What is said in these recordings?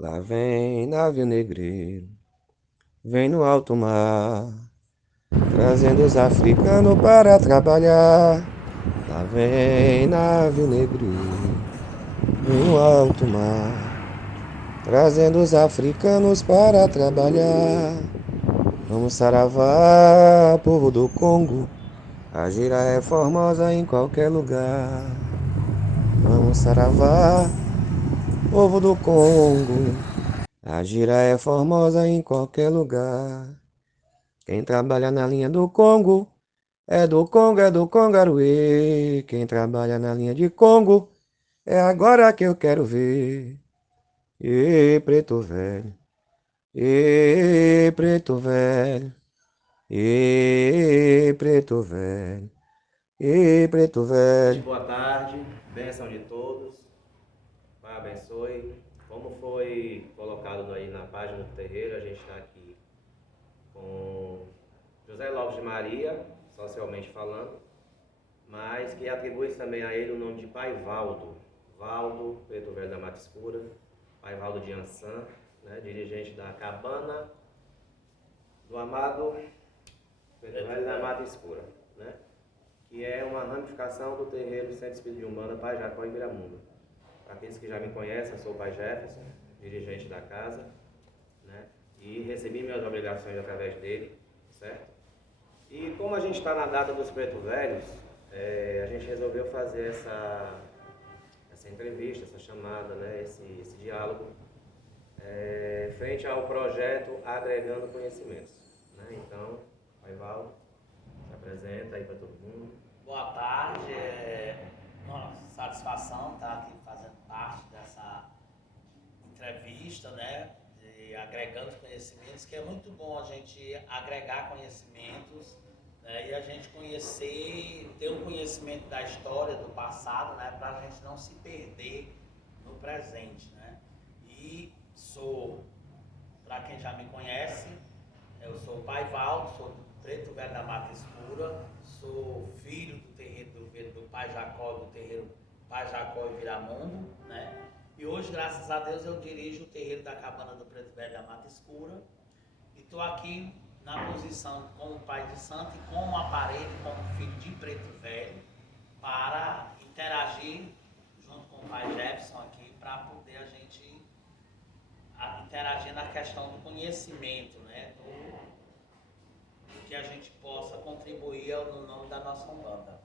Lá vem navio negreiro, vem no alto mar, trazendo os africanos para trabalhar. Lá vem navio negreiro, vem no alto mar, trazendo os africanos para trabalhar. Vamos saravá, povo do Congo, a gira é formosa em qualquer lugar. Vamos saravá, povo do Congo, a gira é formosa em qualquer lugar. Quem trabalha na linha do Congo é do Congaruê. Quem trabalha na linha de Congo é agora que eu quero ver. Ê, preto velho, ê, preto velho, ê, preto velho, ê, preto velho. Boa tarde, bênção de todos, Pai abençoe. Como foi colocado aí na página do terreiro, a gente está aqui com José Lopes de Maria, socialmente falando, mas que atribui também a ele o nome de Pai Valdo. Valdo, preto velho da Mata Escura, Pai Valdo de Ançã, né, dirigente da Cabana do Amado Preto Velho da Mata Escura, né? Que é uma ramificação do terreiro Centro Espírito de Umbanda, Pai Jacó e Viramundo. Para aqueles que já me conhecem, eu sou o Pai Jefferson, dirigente da casa, né? E recebi minhas obrigações através dele, certo? E como a gente está na data dos Preto Velhos, a gente resolveu fazer essa entrevista, essa chamada, né? esse diálogo, frente ao projeto Agregando Conhecimentos, né? Então, Pai Val, se apresenta aí para todo mundo. Boa tarde, uma satisfação estar aqui fazendo parte dessa entrevista, né, de agregando conhecimentos, que é muito bom a gente agregar conhecimentos, né, e a gente conhecer, ter um conhecimento da história, do passado, né, para a gente não se perder no presente, né. E sou, para quem já me conhece, eu sou o Pai Valdo, sou do Preto Velho da Mata Escura, sou filho do terreiro do Pai Jacó, do terreiro Pai Jacó e Viramundo, né? E hoje, graças a Deus, eu dirijo o terreiro da Cabana do Preto Velho da Mata Escura. E estou aqui na posição como pai de santo e como aparelho, como filho de Preto Velho, para interagir junto com o Pai Jefferson aqui, para poder a gente interagir na questão do conhecimento, né? Do que a gente possa contribuir no nome da nossa Umbanda.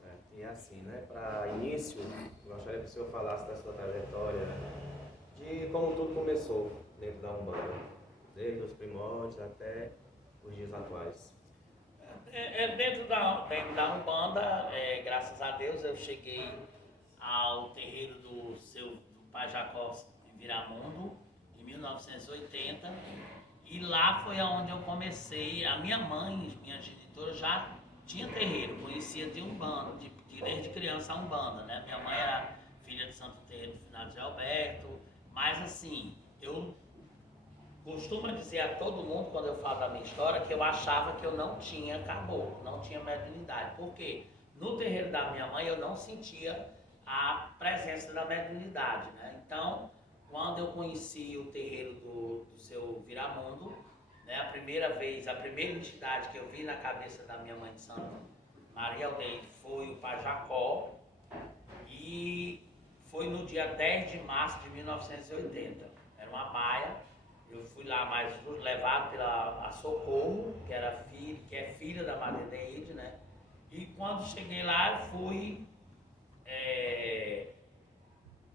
Certo. E assim, né, para início, gostaria que o senhor falasse da sua trajetória, de como tudo começou dentro da Umbanda, desde os primórdios até os dias atuais. Dentro da Umbanda, graças a Deus, eu cheguei ao terreiro do Pai Jacó em Viramundo, em 1980, e lá foi onde eu comecei. A minha mãe, minha genitora, já tinha terreiro, conhecia de Umbanda, desde criança a Umbanda, né? Minha mãe era filha de Santo Terreiro do Finado de Alberto, mas assim, eu costumo dizer a todo mundo, quando eu falo da minha história, que eu achava que eu não tinha caboclo, não tinha mediunidade. Por quê? No terreiro da minha mãe eu não sentia a presença da mediunidade, né? Então, quando eu conheci o terreiro do seu Viramundo, né, a primeira entidade que eu vi na cabeça da minha mãe de santo, Maria Aldeide, foi o Pai Jacó, e foi no dia 10 de março de 1980. Era uma baia. Eu fui lá mais levado pela Socorro, que é filha da Maria Deide, né? E quando cheguei lá, eu fui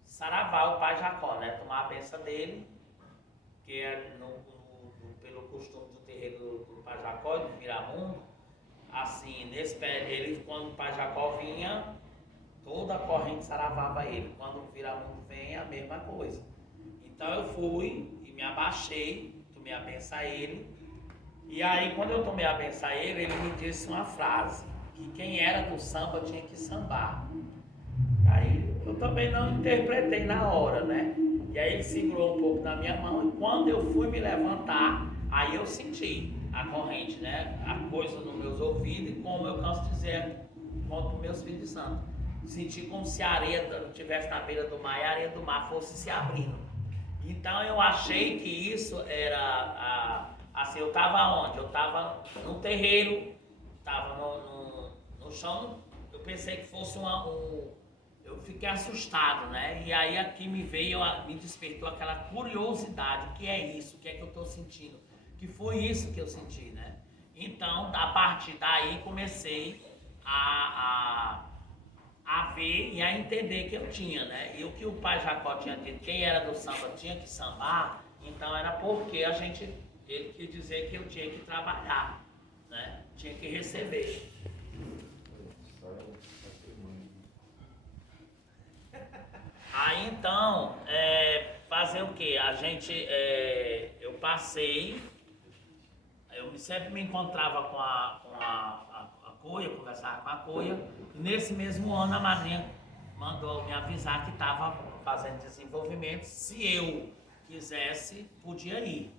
saravar o Pai Jacó, né? Tomar a benção dele, que é pelo costume do terreiro do Pai Jacó e do Viramundo. Assim, quando o Pai Jacó vinha, toda a corrente saravava ele. Quando o Viramundo vem, é a mesma coisa. Então eu fui e me abaixei, tomei a benção a ele. E aí, quando eu tomei a benção a ele, ele me disse uma frase, que quem era do samba tinha que sambar. Aí eu também não interpretei na hora, né? E aí ele segurou um pouco na minha mão, e quando eu fui me levantar, aí eu senti a corrente, né? A coisa nos meus ouvidos, e como eu canso dizer contra meus filhos de santo. Senti como se a areia estivesse na beira do mar e a areia do mar fosse se abrindo. Então eu achei que isso era, assim, eu estava onde? Eu estava no terreiro, estava no chão, eu pensei que fosse eu fiquei assustado, né? E aí aqui me veio, me despertou aquela curiosidade, o que é isso? O que é que eu estou sentindo? Que foi isso que eu senti, né? Então, a partir daí comecei a ver e a entender que eu tinha, né? E o que o pai Jacó tinha dito, quem era do samba tinha que sambar, então era porque ele quis dizer que eu tinha que trabalhar, né? Tinha que receber. Aí então, fazer o quê? Eu passei, eu sempre me encontrava com a Coia, conversava com a Coia, e nesse mesmo ano a madrinha mandou me avisar que estava fazendo desenvolvimento, se eu quisesse, podia ir.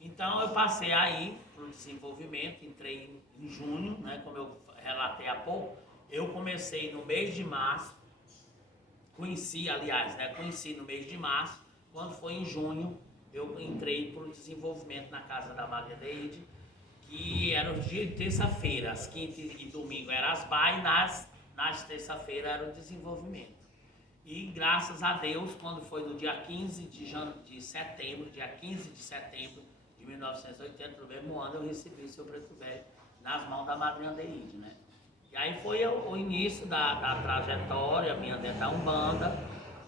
Então eu passei aí para o desenvolvimento, entrei em junho, né, como eu relatei há pouco, eu comecei no mês de março, conheci no mês de março, quando foi em junho, eu entrei para o desenvolvimento na casa da Maria Deide, que era o dia de terça-feira, às quinta e domingo eram as baias, nas terça-feira era o desenvolvimento. E graças a Deus, quando foi no dia 15 de setembro, dia 15 de setembro de 1980, no mesmo ano, eu recebi o seu Preto Velho nas mãos da madrinha Deide, né? E aí foi o início da trajetória minha dentro da Umbanda.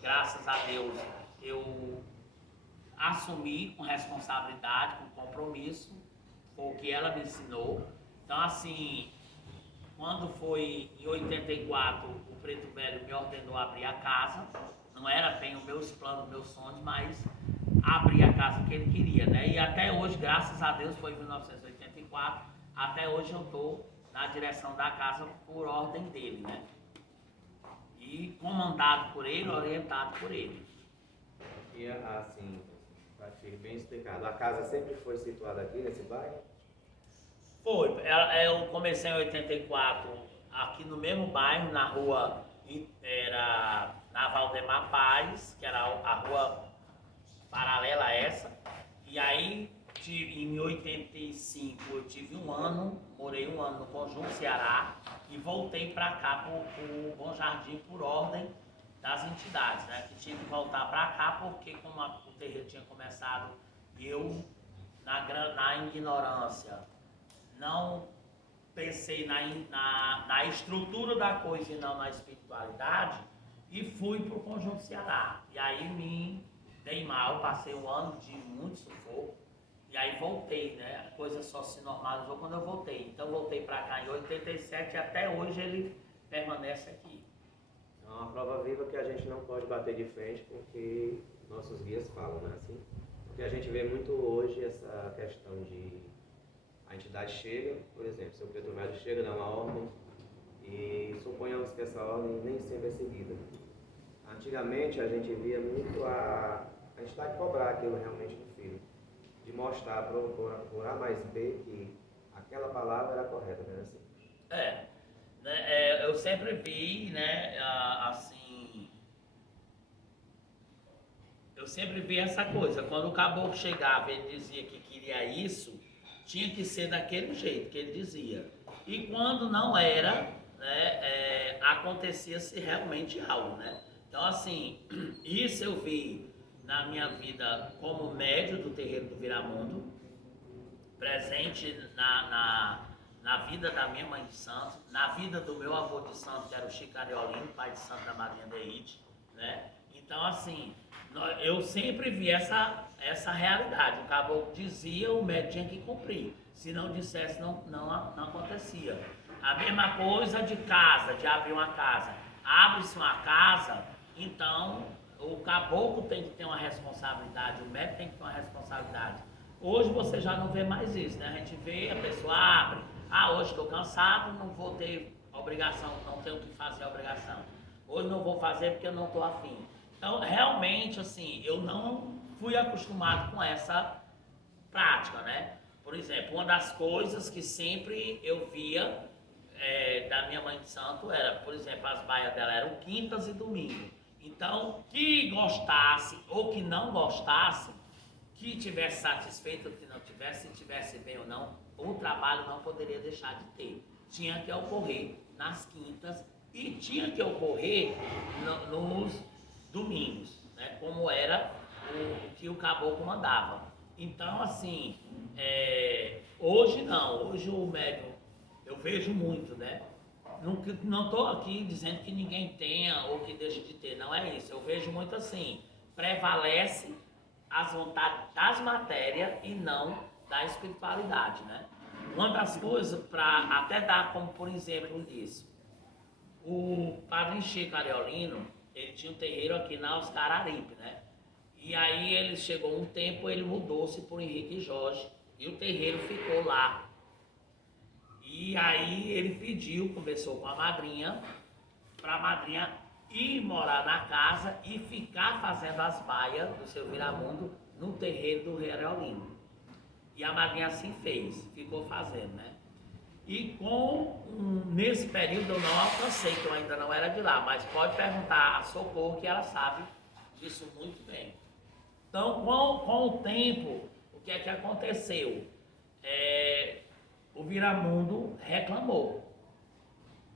Graças a Deus eu assumi com responsabilidade, com compromisso, foi o que ela me ensinou. Então assim, quando foi em 84, o Preto Velho me ordenou abrir a casa. Não era bem os meus planos, meus sonhos, mas abrir a casa que ele queria, né? E até hoje, graças a Deus, foi em 1984, até hoje eu estou na direção da casa por ordem dele, né? E comandado por ele, orientado por ele. E assim, para ficar bem explicado, a casa sempre foi situada aqui nesse bairro? Foi, eu comecei em 84 aqui no mesmo bairro, na rua, era na Valdemar Paz, que era a rua paralela a essa, e aí em 85 eu tive morei um ano no Conjunto Ceará e voltei para cá para o Bom Jardim por ordem das entidades, né? Que tive que voltar para cá porque como o terreiro tinha começado, eu na ignorância não pensei na estrutura da coisa e não na espiritualidade e fui para o Conjunto Ceará. E aí me dei mal, passei um ano de muito sufoco e aí voltei, né? A coisa só se normalizou quando eu voltei. Então voltei para cá em 87 e até hoje ele permanece aqui. É uma prova viva que a gente não pode bater de frente com o que nossos guias falam, né? Assim, porque a gente vê muito hoje essa questão de a entidade chega, por exemplo, seu Preto Velho chega, dá uma ordem e suponhamos que essa ordem nem sempre é seguida. Antigamente a gente via muito a entidade cobrar aquilo realmente do filho, de mostrar por A mais B que aquela palavra era correta, né? Assim. Eu sempre vi, né, assim, eu sempre vi essa coisa, quando o caboclo chegava e ele dizia que queria isso, tinha que ser daquele jeito que ele dizia. E quando não era, né, acontecia-se realmente algo, né? Então, assim, isso eu vi na minha vida como médio do terreiro do Viramundo, presente na vida da minha mãe de santo, na vida do meu avô de santo, que era o Chico Ariolino, pai de santo da Madrinha Deide, né? Então, assim, eu sempre vi essa realidade. O caboclo dizia, o médico tinha que cumprir. Se não dissesse, não acontecia. A mesma coisa de casa, de abrir uma casa. Abre-se uma casa, então o caboclo tem que ter uma responsabilidade, o médico tem que ter uma responsabilidade. Hoje você já não vê mais isso, né? A gente vê, a pessoa abre. Hoje estou cansado, não vou ter obrigação, não tenho que fazer a obrigação. Hoje não vou fazer porque eu não estou afim. Então, realmente, assim, eu não fui acostumado com essa prática, né? Por exemplo, uma das coisas que sempre eu via da minha mãe de santo era, por exemplo, as baias dela eram quintas e domingo. Então, que gostasse ou que não gostasse, que tivesse satisfeito ou que não tivesse, se tivesse bem ou não, o trabalho não poderia deixar de ter. Tinha que ocorrer nas quintas e tinha que ocorrer nos domingos, né? Como era o que o caboclo mandava. Então, assim, hoje não, hoje o médium, eu vejo muito, né? Não estou aqui dizendo que ninguém tenha ou que deixe de ter, não é isso. Eu vejo muito assim, prevalece as vontades das matérias e não da espiritualidade, né? Uma das coisas, para até dar como por exemplo isso, o Padre Chico Ariolino, ele tinha um terreiro aqui na Oscar Aripe, né? E aí ele chegou um tempo, ele mudou-se por Henrique Jorge e o terreiro ficou lá. E aí ele pediu, conversou com a madrinha, para a madrinha ir morar na casa e ficar fazendo as baias do seu Viramundo no terreiro do Rei Ariolino. E a madrinha assim fez, ficou fazendo, né? E nesse período eu não alcancei, que eu ainda não era de lá, mas pode perguntar a Socorro que ela sabe disso muito bem. Então, com o tempo, o que é que aconteceu? O Viramundo reclamou.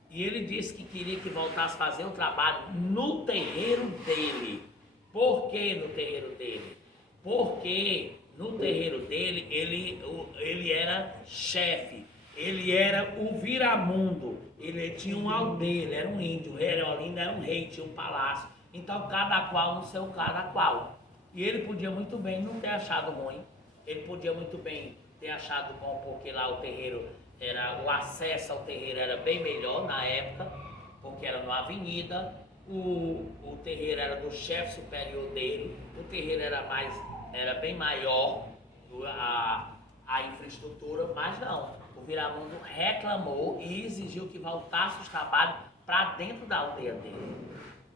E ele disse que queria que voltasse a fazer o trabalho no terreiro dele. Por que no terreiro dele? Porque no terreiro dele, ele era chefe. Ele era o Viramundo. Ele tinha uma aldeia, ele era um índio. O Rei Ariolino era um rei, tinha um palácio. Então, cada qual no seu cada qual. E ele podia muito bem não ter achado ruim. Ele podia muito bem ter achado bom, porque lá o terreiro o acesso ao terreiro era bem melhor na época, porque era numa avenida, o terreiro era do chefe superior dele, o terreiro era bem maior, a infraestrutura, mas não. O Viramundo reclamou e exigiu que voltasse os trabalhos para dentro da aldeia dele,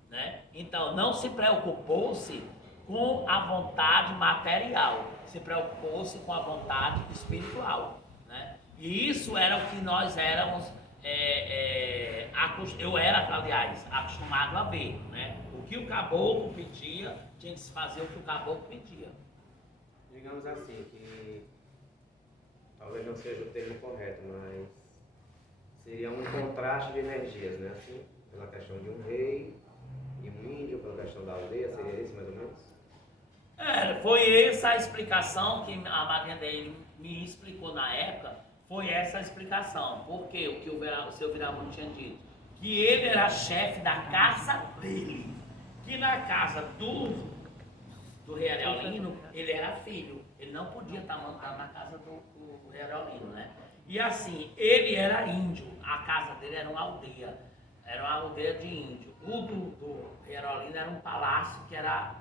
né? Então não se preocupou-se com a vontade material, se preocupou-se com a vontade espiritual, né? E isso era o que nós éramos, eu era, aliás, acostumado a ver, né? O que o caboclo pedia, tinha que se fazer o que o caboclo pedia. Digamos assim, que talvez não seja o termo correto, mas seria um contraste de energias, né? Assim, pela questão de um rei e um índio, pela questão da aldeia, seria isso mais ou menos? Foi essa a explicação que a madrinha dele me explicou na época, foi essa a explicação. Porque o que o seu Viramundo tinha dito? Que ele era chefe da casa dele, que na casa do Rei Ariolino, ele era filho, ele não podia estar mandando na casa do Rei Ariolino, né? E assim, ele era índio, a casa dele era uma aldeia de índio. O do Rei Ariolino era um palácio que era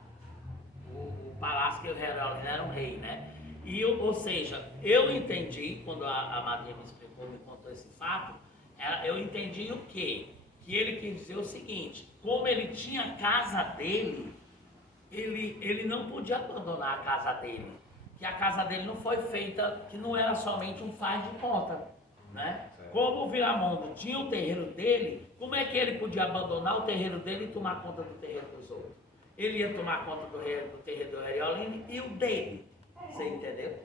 o palácio que o Rei Ariolino era um rei, né? Ou seja, eu entendi, quando a madrinha me explicou, me contou esse fato, eu entendi o quê? Que ele quis dizer o seguinte: como ele tinha a casa dele, ele não podia abandonar a casa dele, que a casa dele não foi feita, que não era somente um faz de conta, né? Como o Viramundo tinha o terreiro dele, como é que ele podia abandonar o terreiro dele e tomar conta do terreiro dos outros? Ele ia tomar conta do terreiro do Ariolino e o dele. Você entendeu?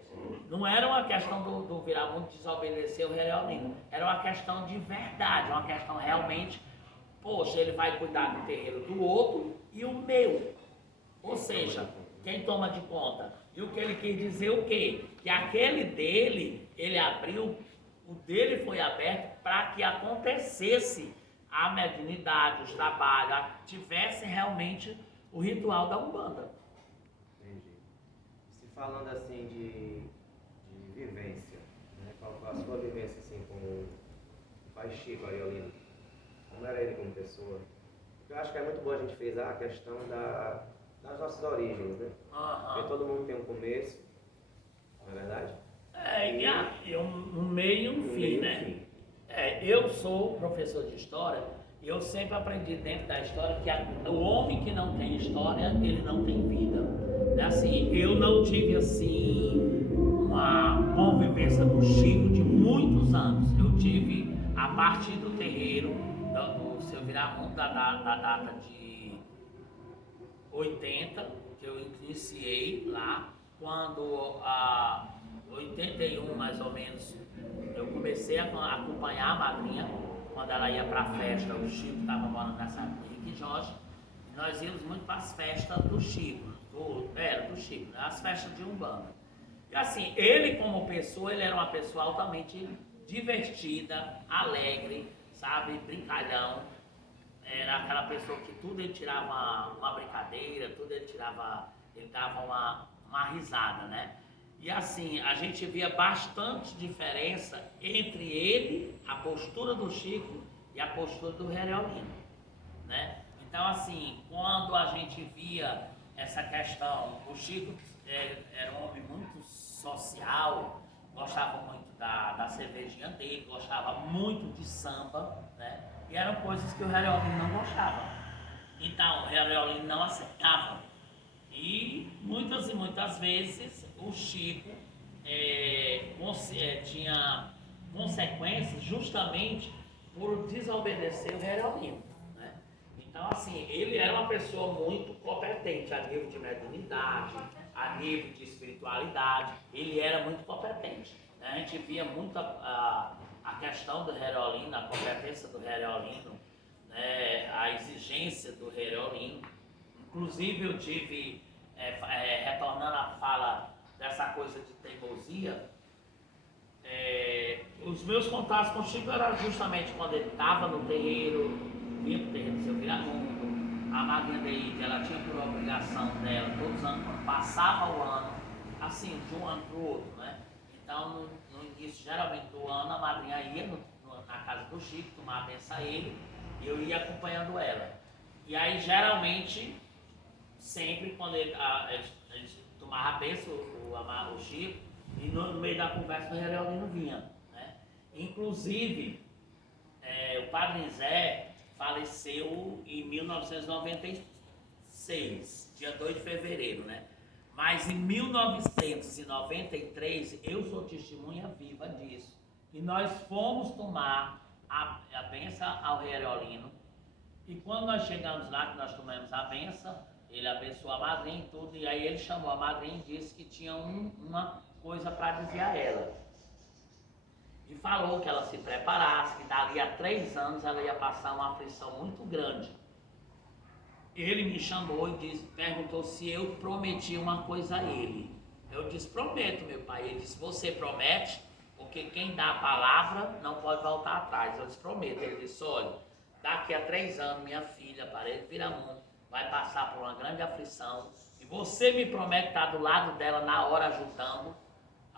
Não era uma questão do Viramundo desobedecer o Ariolino. Era uma questão de verdade, uma questão realmente, poxa, ele vai cuidar do terreiro do outro e o meu. Ou seja, quem toma de conta? E o que ele quis dizer o quê? Que aquele dele, ele abriu, o dele foi aberto para que acontecesse a mediunidade, os trabalhos, tivesse realmente o ritual da Umbanda. Entendi. Se falando assim de vivência, né? Qual foi a sua vivência assim com o Pai Chico Ariolino? Como era ele como pessoa? Eu acho que é muito bom a gente frisar a questão das nossas origens, né? Porque todo mundo tem um começo, não é verdade? E um meio e um fim, né? Eu sou professor de história e eu sempre aprendi dentro da história que o homem que não tem história, ele não tem vida. Assim, eu não tive assim uma convivência com o Chico de muitos anos. Eu tive a partir do terreiro do seu Viramundo, da data de 80, que eu iniciei lá, quando 81 mais ou menos, eu comecei a acompanhar a madrinha, quando ela ia para a festa, o Chico estava morando nessa época, Henrique e Jorge, e nós íamos muito para as festas do Chico, do Chico, né? As festas de Umbanda. E assim, ele como pessoa, ele era uma pessoa altamente divertida, alegre, sabe, brincalhão. Era aquela pessoa que tudo ele tirava uma brincadeira, tudo ele dava uma risada, né? E assim, a gente via bastante diferença entre ele, a postura do Chico e a postura do Rereolino, né? Então assim, quando a gente via essa questão, o Chico era um homem muito social, gostava muito da cervejinha dele, gostava muito de samba, né? E eram coisas que o Rereolino não gostava. Então, o Rereolino não aceitava. E muitas vezes o Chico tinha consequências justamente por desobedecer o Rereolino, né? Então, assim, ele era uma pessoa muito competente a nível de mediunidade, a nível de espiritualidade, ele era muito competente, né? A gente via muito a questão do Rereolino, a competência do Rereolino, né? A exigência do Rereolino. Inclusive eu tive, retornando à fala dessa coisa de teimosia, os meus contatos com o Chico eram justamente quando ele estava no terreiro, vinha para o terreiro do seu Viramundo, a madrinha dele, ela tinha por obrigação dela, todos os anos, quando passava o ano, assim, de um ano para o outro, né? Então, no início, geralmente, do ano, a madrinha ia na casa do Chico, tomar a benção a ele, e eu ia acompanhando ela. E aí, geralmente, sempre quando ele tomava a benção, o Chico, e no meio da conversa o Rereolino vinha, né? Inclusive, o Padre Zé faleceu em 1996, dia 2 de fevereiro, né? Mas em 1993, eu sou testemunha viva disso. E nós fomos tomar a benção ao Rereolino. E quando nós chegamos lá, que nós tomamos a benção, ele abençoou a madrinha e tudo, e aí ele chamou a madrinha e disse que tinha uma coisa para dizer a ela. E falou que ela se preparasse, que dali a 3 anos ela ia passar uma aflição muito grande. Ele me chamou e perguntou se eu prometi uma coisa a ele. Eu disse, prometo, meu pai. Ele disse, você promete? Porque quem dá a palavra não pode voltar atrás. Eu disse, prometo. Ele disse, olha, daqui a 3 anos minha filha, Parede Viramundo, vai passar por uma grande aflição. E você me promete estar do lado dela na hora ajudando.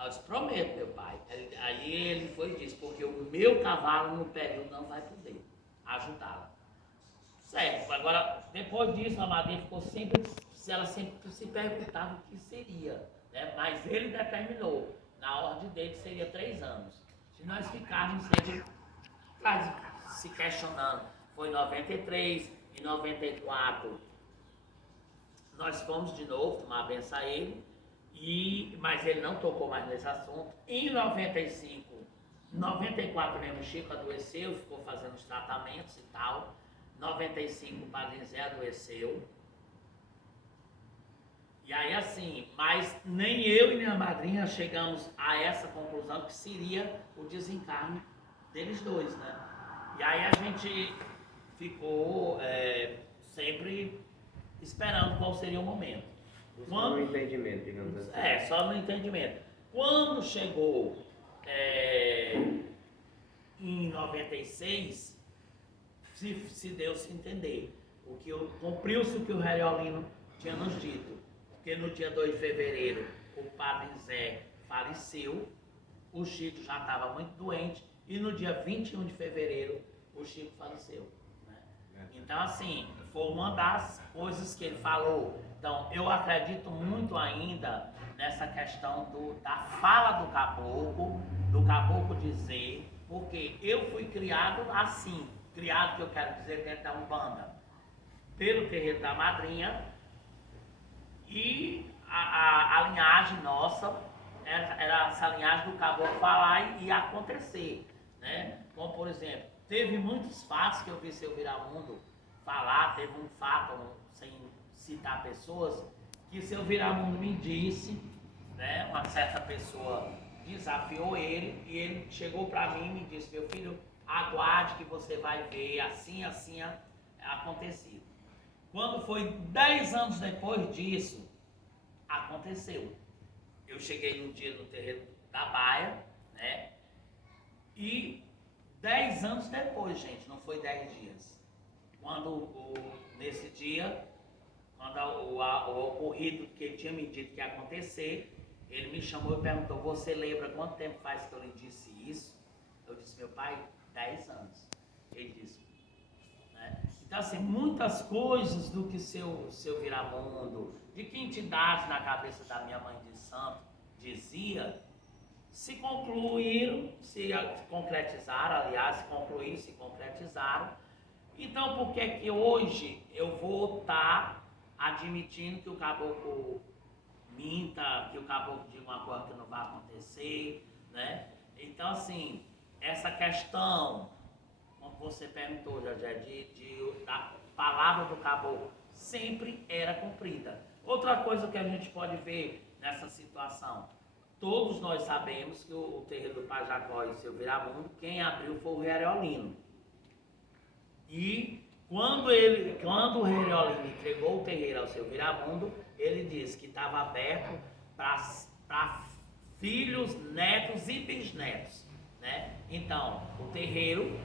Eu disse, prometo, meu pai. Aí ele foi e disse, porque o meu cavalo no período não vai poder ajudá-la. Certo, agora, depois disso, a madrinha ela sempre se perguntava o que seria, né? Mas ele determinou, na ordem dele seria 3 anos. Se nós ficarmos sempre se questionando, foi em 93, em 94, nós fomos de novo tomar a benção a ele, mas ele não tocou mais nesse assunto. Em 94 mesmo, o Chico adoeceu, ficou fazendo os tratamentos e tal. 95 o Padre Zé adoeceu. E aí assim, mas nem eu e minha madrinha chegamos a essa conclusão que seria o desencarne deles dois, né? E aí a gente ficou sempre esperando qual seria o momento. Só no entendimento, digamos assim. Só no entendimento. Quando chegou em 96, se deu se entender. Cumpriu-se o que o Rereolino tinha nos dito. Porque no dia 2 de fevereiro o Padre Zé faleceu, o Chico já estava muito doente, e no dia 21 de fevereiro o Chico faleceu, né? Então assim, foi uma das coisas que ele falou. Então eu acredito muito ainda nessa questão da fala do caboclo dizer, porque eu fui criado assim, criado, que eu quero dizer, dentro da Umbanda, pelo terreiro da madrinha, e a linhagem nossa era essa linhagem do caboclo falar e acontecer, né? Como por exemplo, teve muitos fatos que eu vi seu Viramundo falar. Teve um fato, citar pessoas, que seu Viramundo me disse, né, uma certa pessoa desafiou ele e ele chegou para mim e me disse: meu filho, aguarde que você vai ver assim, assim acontecido. Quando foi 10 anos depois disso, aconteceu. Eu cheguei um dia no terreiro da Baia, né? E 10 anos depois, gente, não foi 10 dias. Nesse dia, quando o ocorrido que ele tinha me dito que ia acontecer, ele me chamou e perguntou: você lembra quanto tempo faz que eu lhe disse isso? Eu disse: meu pai, 10 anos. Ele disse, né? Então, assim, muitas coisas do que seu Viramundo, de que entidade na cabeça da minha mãe de santo dizia, se concluíram, se concretizaram, aliás, se concretizaram. Então, por que que hoje eu vou estar admitindo que o caboclo minta, que o caboclo diga uma coisa que não vai acontecer, né? Então, assim, essa questão, como você perguntou, Jajé, da palavra do caboclo sempre era cumprida. Outra coisa que a gente pode ver nessa situação, todos nós sabemos que o terreiro do Pajacó e seu Viramundo, quem abriu foi o Reolino. E quando o Reolino entregou o terreiro ao seu Viramundo, ele disse que estava aberto para filhos, netos e bisnetos, né? Então, o terreiro,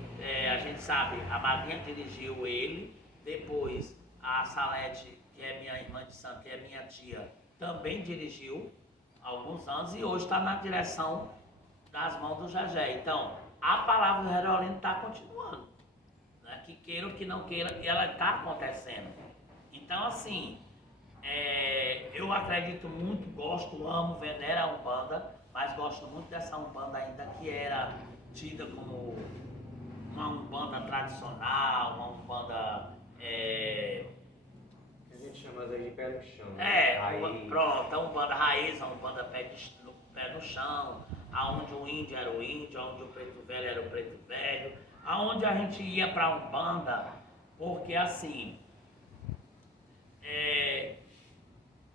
a gente sabe, a madrinha dirigiu ele, depois a Salete, que é minha irmã de santo, que é minha tia, também dirigiu há alguns anos e hoje está na direção das mãos do Jajé. Então, a palavra do Reolino está continuando, né? Que queira ou que não queira, e ela está acontecendo. Então, assim, eu acredito muito, gosto, amo, venero a Umbanda, mas gosto muito dessa Umbanda ainda que era tida como uma Umbanda tradicional, uma Umbanda... A gente chama de pé no chão. Né? Pronto, a Umbanda raiz, a Umbanda pé no chão, aonde o índio era o índio, aonde o preto velho era o preto velho, aonde a gente ia pra Umbanda, porque assim...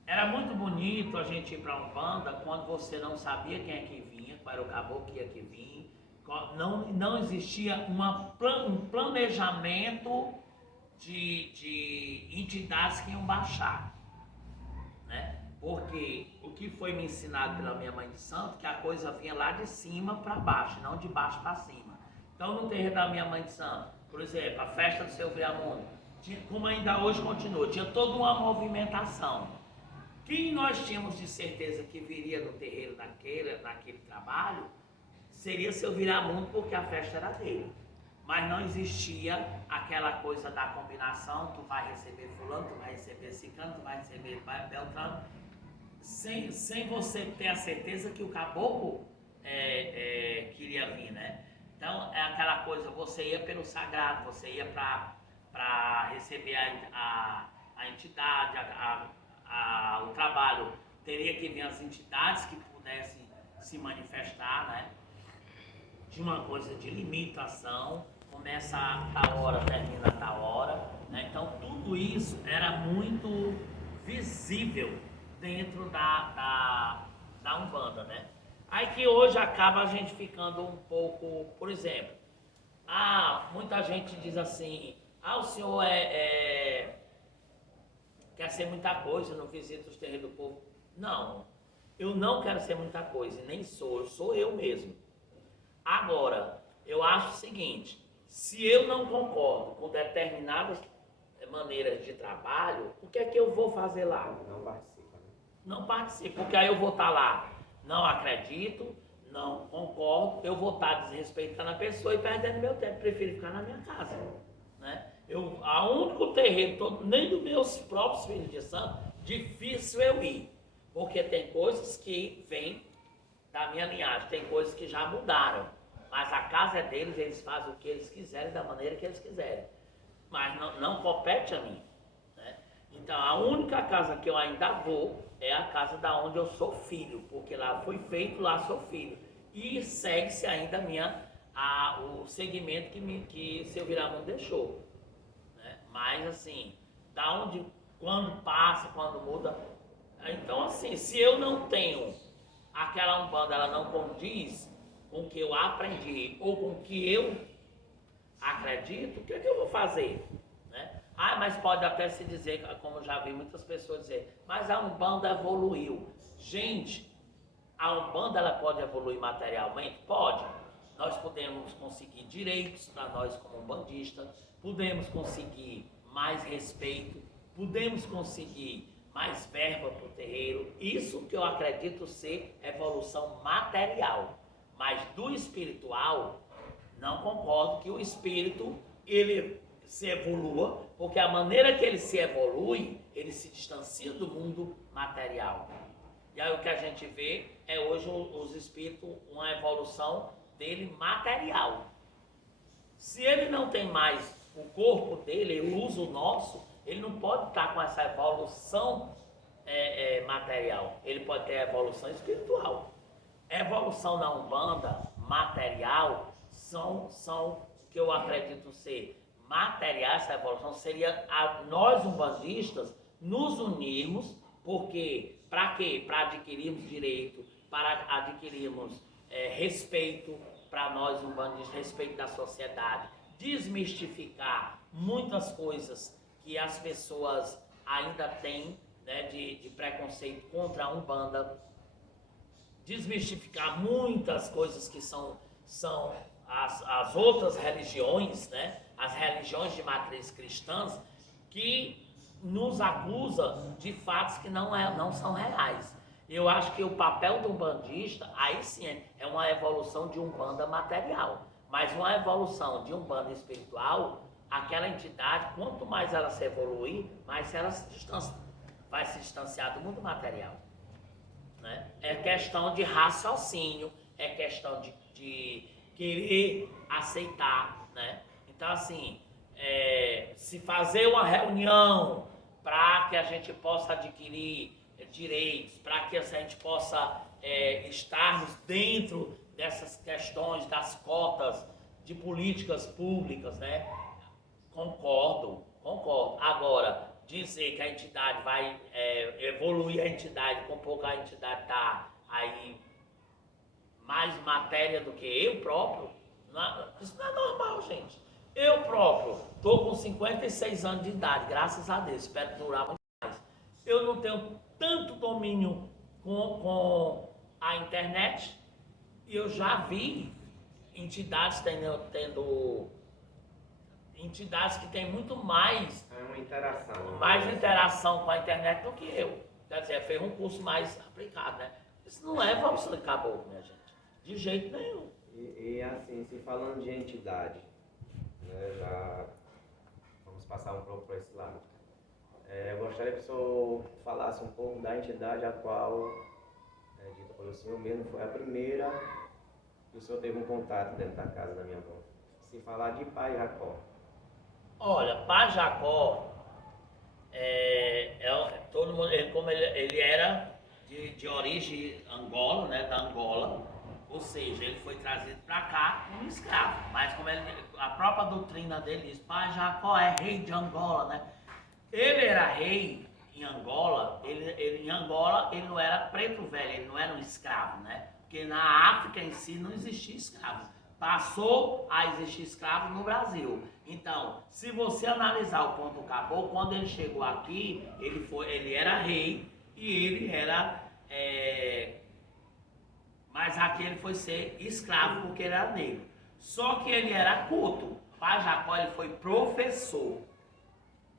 Era muito bonito a gente ir para Umbanda quando você não sabia quem é que vinha, qual era o caboclo que ia que vinha, não existia um planejamento de entidades que iam baixar, né? Porque o que foi me ensinado pela minha mãe de santo, que a coisa vinha lá de cima para baixo, não de baixo para cima. Então no terreiro da minha mãe de santo, por exemplo, a festa do seu Viramundo, como ainda hoje continua, tinha toda uma movimentação. Quem nós tínhamos de certeza que viria no terreiro naquele trabalho, seria seu Viramundo, porque a festa era dele. Mas não existia aquela coisa da combinação, tu vai receber fulano, tu vai receber ciclano, tu vai receber beltrano, sem você ter a certeza que o caboclo queria vir, né? Então é aquela coisa, você ia pelo sagrado, você ia para receber a entidade, o trabalho, teria que vir as entidades que pudessem se manifestar, né? De uma coisa de limitação, começa a tal hora, termina a tal hora, né? Então tudo isso era muito visível dentro da Umbanda, né? Aí que hoje acaba a gente ficando um pouco, por exemplo, muita gente diz assim, o senhor quer ser muita coisa, não visita os terreiros do povo. Não, eu não quero ser muita coisa, nem sou, eu sou eu mesmo. Agora, eu acho o seguinte, se eu não concordo com determinadas maneiras de trabalho, o que é que eu vou fazer lá? Não participa, né? Não participo, porque aí eu vou estar lá, não acredito, não concordo, eu vou estar desrespeitando a pessoa e perdendo meu tempo, prefiro ficar na minha casa, né? A único terreiro, nem dos meus próprios filhos de santo, difícil eu ir, porque tem coisas que vêm da minha linhagem, tem coisas que já mudaram, mas a casa é deles, eles fazem o que eles quiserem, da maneira que eles quiserem, mas não compete a mim, né? Então a única casa que eu ainda vou é a casa da onde eu sou filho, porque lá foi feito, lá sou filho, e segue-se ainda o segmento que seu Viramundo deixou. Mas assim, da onde quando passa, quando muda. Então, assim, se eu não tenho aquela Umbanda, ela não condiz com o que eu aprendi ou com o que eu acredito, o que é que eu vou fazer? Né? Mas pode até se dizer, como eu já vi muitas pessoas dizer, mas a Umbanda evoluiu. Gente, a Umbanda ela pode evoluir materialmente? Pode. Nós podemos conseguir direitos para nós como umbandistas, podemos conseguir mais respeito, podemos conseguir mais verba para o terreiro. Isso que eu acredito ser evolução material. Mas do espiritual, não concordo que o espírito ele se evolua, porque a maneira que ele se evolui, ele se distancia do mundo material. E aí o que a gente vê é hoje os espíritos, uma evolução dele material. Se ele não tem mais o corpo dele, ele usa o nosso, ele não pode estar com essa evolução material. Ele pode ter a evolução espiritual. A evolução na Umbanda, material, são que eu acredito ser materiais. Essa evolução seria nós umbandistas nos unirmos, porque para quê? Para adquirirmos direito, para adquirirmos respeito para nós umbandistas, respeito da sociedade, desmistificar muitas coisas que as pessoas ainda têm, né, de preconceito contra a Umbanda, desmistificar muitas coisas que são as outras religiões, né, as religiões de matriz cristãs, que nos acusa de fatos que não são reais. Eu acho que o papel do umbandista, aí sim, é uma evolução de Umbanda material. Mas uma evolução de Umbanda espiritual, aquela entidade, quanto mais ela se evoluir, mais ela vai se distanciar do mundo material. Né? É questão de raciocínio, é questão de querer aceitar. Né? Então, assim, se fazer uma reunião para que a gente possa adquirir direitos, para que a gente possa estarmos dentro dessas questões das cotas de políticas públicas, né? Concordo. Agora, dizer que a entidade vai evoluir a entidade, com pouco a entidade está aí mais matéria do que eu próprio, isso não é normal, gente. Eu próprio estou com 56 anos de idade, graças a Deus, espero durar muito mais. Eu não tenho tanto domínio com a internet e eu já vi entidades tendo entidades que têm muito mais uma interação. Mais interação com a internet do que eu. Quer dizer, fez um curso mais aplicado, né? Isso não é evolução de caboclo, minha gente. De jeito nenhum. E assim, se falando de entidade, né, já vamos passar um pouco para esse lado. Eu gostaria que o senhor falasse um pouco da entidade a qual, dita pelo senhor mesmo, foi a primeira que o senhor teve um contato dentro da casa da minha avó. Se falar de Pai Jacó. Olha, Pai Jacó, todo mundo, ele era de origem Angola, né, da Angola, ou seja, ele foi trazido para cá como escravo, mas como a própria doutrina dele diz, Pai Jacó é rei de Angola, né? Ele era rei em Angola, em Angola ele não era preto velho, ele não era um escravo, né? Porque na África em si não existia escravo. Passou a existir escravo no Brasil. Então, se você analisar o ponto caboclo, quando ele chegou aqui, ele era rei e ele era... mas aqui ele foi ser escravo porque ele era negro. Só que ele era culto. Pai Jacó, ele foi professor.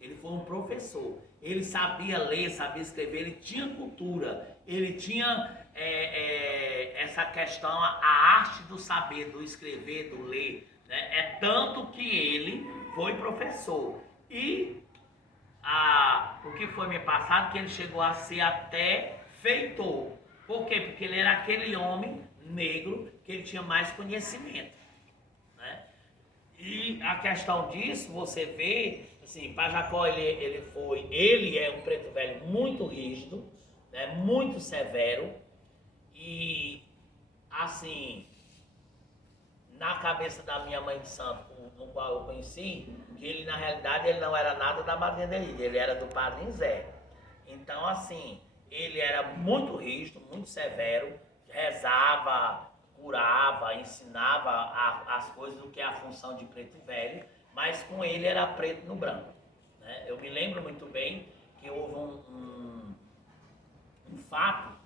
Ele foi um professor. Ele sabia ler, sabia escrever, ele tinha cultura. Ele tinha essa questão, a arte do saber, do escrever, do ler. Né? É tanto que ele foi professor. E o que foi me passado, que ele chegou a ser até feitor. Por quê? Porque ele era aquele homem negro que ele tinha mais conhecimento. Né? E a questão disso, você vê, assim, Pai Jacó, ele é um preto velho muito rígido, né, muito severo, e, assim, na cabeça da minha mãe de santo, no qual eu conheci, que ele na realidade ele não era nada da madrinha dele, ele era do padrinho Zé. Então assim, ele era muito rígido, muito severo, rezava, curava, ensinava as coisas do que é a função de preto velho, mas com ele era preto no branco. Né? Eu me lembro muito bem que houve um fato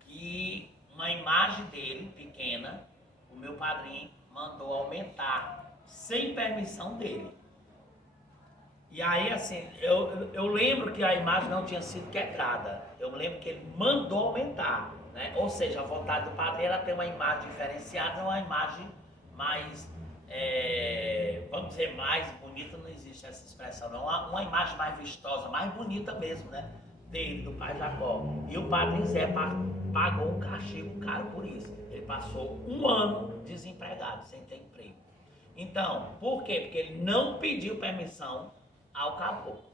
que uma imagem dele, pequena, o meu padrinho mandou aumentar, sem permissão dele. E aí, assim, eu lembro que a imagem não tinha sido quebrada. Eu me lembro que ele mandou aumentar, né? Ou seja, a vontade do padre era ter uma imagem diferenciada, uma imagem mais, vamos dizer, mais bonita, não existe essa expressão, não. Uma imagem mais vistosa, mais bonita mesmo, né? Dele, do pai Jacó. E o padre Zé pagou um castigo caro por isso. Ele passou um ano desempregado, sem ter emprego. Então, por quê? Porque ele não pediu permissão ao caboclo.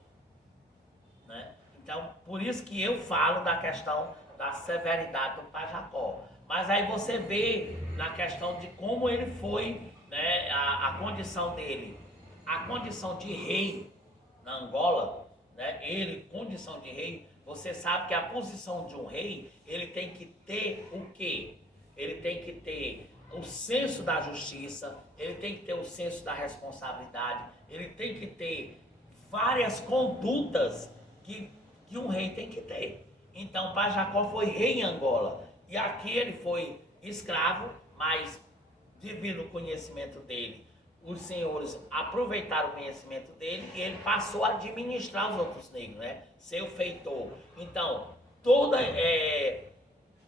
Né? Então, por isso que eu falo da questão da severidade do pai Jacó. Mas aí você vê na questão de como ele foi, né, a condição dele, a condição de rei na Angola, né, ele, condição de rei, você sabe que a posição de um rei, ele tem que ter o quê? Ele tem que ter o senso da justiça, ele tem que ter o senso da responsabilidade, ele tem que ter várias condutas que um rei tem que ter. Então, pai Jacó foi rei em Angola, e aqui ele foi escravo, mas devido ao conhecimento dele, os senhores aproveitaram o conhecimento dele e ele passou a administrar os outros negros, né? Ser o feitor. Então, toda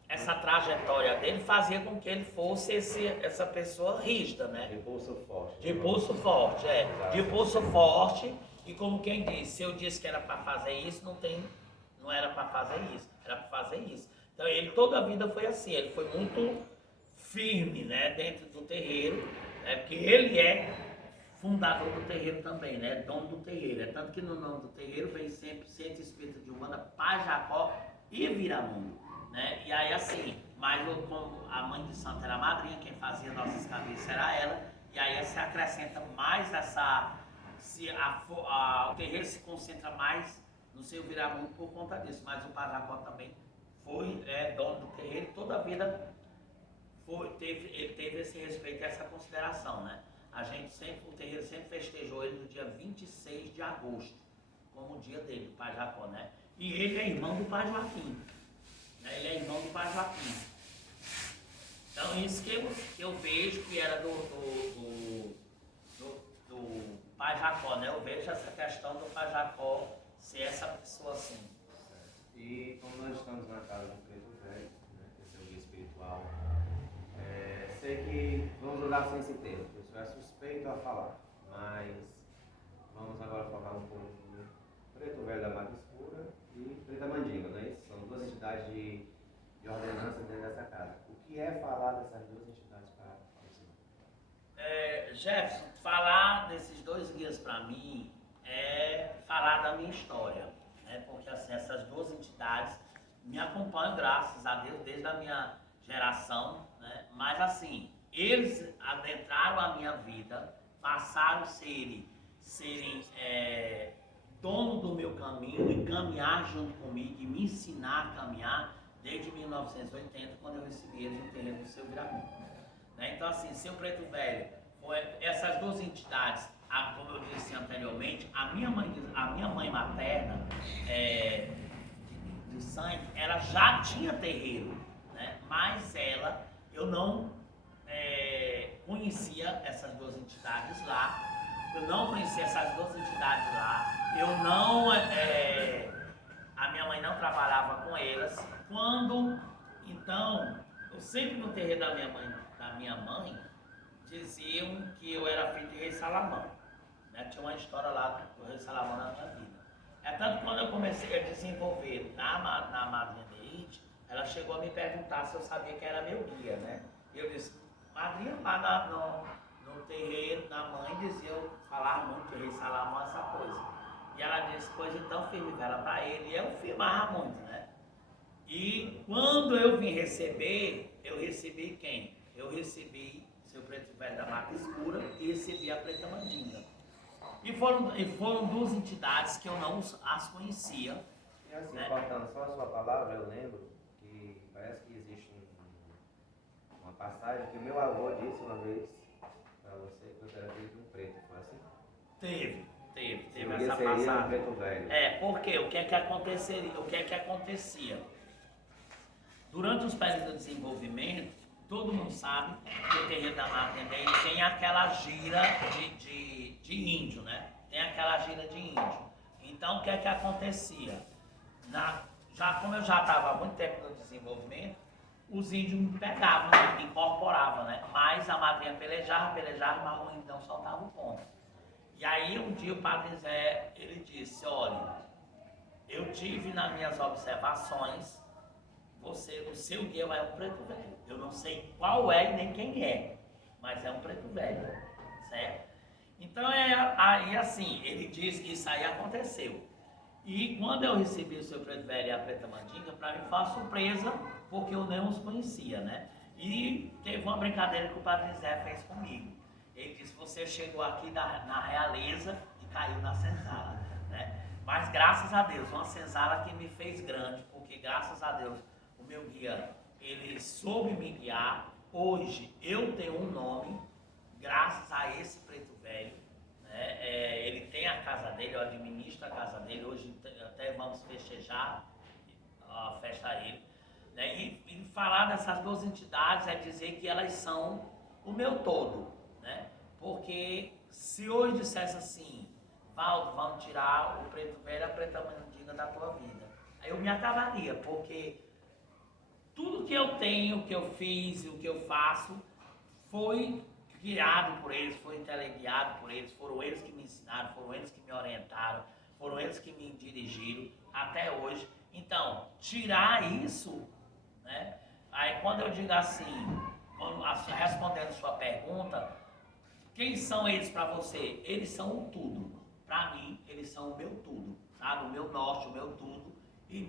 essa trajetória dele fazia com que ele fosse essa pessoa rígida, né? De pulso forte. De pulso forte, de pulso forte. E como quem disse, se eu disse que era para fazer isso, não era para fazer isso, era para fazer isso. Então ele toda a vida foi assim, ele foi muito firme, né, dentro do terreiro, né, porque ele é fundador do terreiro também, né, dono do terreiro. É tanto que no nome do terreiro vem sempre Centro Espírita de Umbanda, Pai Jacó e Viramundo, né? E aí assim, mas como a mãe de santo era a madrinha, quem fazia nossas cabeças era ela, e aí se acrescenta mais essa, o terreiro se concentra mais no seu Viramundo por conta disso, mas o Pai Jacó também foi dono do terreiro, toda a vida ele teve esse respeito e essa consideração, né? O terreiro sempre festejou ele no dia 26 de agosto, como o dia dele, do pai Jacó, né? E ele é irmão do pai Joaquim, né? Ele é irmão do pai Joaquim. Então isso que eu vejo que era do pai Jacó, né? Eu vejo essa questão do pai Jacó ser essa pessoa assim. E como nós estamos na casa do Preto Velho, né, que é o guia espiritual, sei que vamos usar sem esse termo, o senhor é suspeito a falar, mas vamos agora focar um pouco no Preto Velho da Mata Escura e Preta Mandinga, não é isso? São duas entidades de ordenança dentro dessa casa. O que é falar dessas duas entidades para o senhor? Jefferson, falar desses dois guias para mim é falar da minha história, né? Porque assim, essas duas entidades me acompanham, graças a Deus, desde a minha geração, né? Mas assim, eles adentraram a minha vida, passaram a serem dono do meu caminho e caminhar junto comigo e me ensinar a caminhar desde 1980, quando eu recebi eles no terreno do seu Viramundo, né? Então assim, seu Preto Velho, essas duas entidades, como eu disse anteriormente, a minha mãe materna de sangue, ela já tinha terreiro, né? Mas eu não conhecia essas duas entidades lá, a minha mãe não trabalhava com elas. Então, eu sempre no terreiro da minha mãe, diziam que eu era filho de Rei Salamão, né? Tinha uma história lá do Rei Salamão na minha vida. É tanto que quando eu comecei a desenvolver na madrinha Deide, ela chegou a me perguntar se eu sabia que era meu guia, né? E eu disse, madrinha, lá no terreiro da mãe eu falava muito de Rei Salamão, essa coisa. E ela disse, pois então firme vela para ele. E eu firmava muito, né? E quando eu vim receber, eu recebi quem? Eu recebi seu preto velho da mata escura e recebi a preta mandinga. E foram duas entidades que eu não as conhecia. E assim, né? cortando só a sua palavra, eu lembro que parece que existe uma passagem que o meu avô disse uma vez para você que você era filho de um preto, foi assim? Teve Porque essa seria um passagem. preto velho. Porque o que é que aconteceria? O que é que acontecia? Durante os períodos de desenvolvimento, todo mundo sabe que o terreiro da Mata também tem aquela gira de índio, né? Tem aquela gira de índio. Então, o que é que acontecia? Como eu já estava há muito tempo no desenvolvimento, os índios me pegavam, né? Me incorporavam, né? Mas a madrinha pelejava, mas o índio não soltava o ponto. E aí, um dia, o Padre Zé, ele disse, olha, eu tive nas minhas observações, o seu guia é um preto velho. Eu não sei qual é e nem quem é, mas é um preto velho, certo? Então, aí assim, ele disse que isso aí aconteceu. E quando eu recebi o seu preto velho e a preta mandinga, para mim foi uma surpresa, porque eu não os conhecia, né? E teve uma brincadeira que o Padre Zé fez comigo. Ele disse, você chegou aqui na realeza e caiu na senzala, né? Mas graças a Deus, uma senzala que me fez grande, porque graças a Deus, o meu guia, ele soube me guiar. Hoje eu tenho um nome, graças a esse preto velho, né? Ele tem a casa dele, eu administro a casa dele, hoje até vamos festejar a festa a ele, né? E falar dessas duas entidades é dizer que elas são o meu todo, né? Porque se hoje dissesse assim, Valdo, vamos tirar o preto velho e a preta mandinga da tua vida, aí eu me acabaria, porque tudo que eu tenho, o que eu fiz e o que eu faço foi guiado por eles, foi teleguiado por eles, foram eles que me ensinaram, foram eles que me orientaram, foram eles que me dirigiram até hoje. Então, tirar isso, né? Aí quando eu digo assim, respondendo a sua pergunta, quem são eles para você? Eles são o tudo. Para mim, eles são o meu tudo, sabe? O meu norte, o meu tudo. E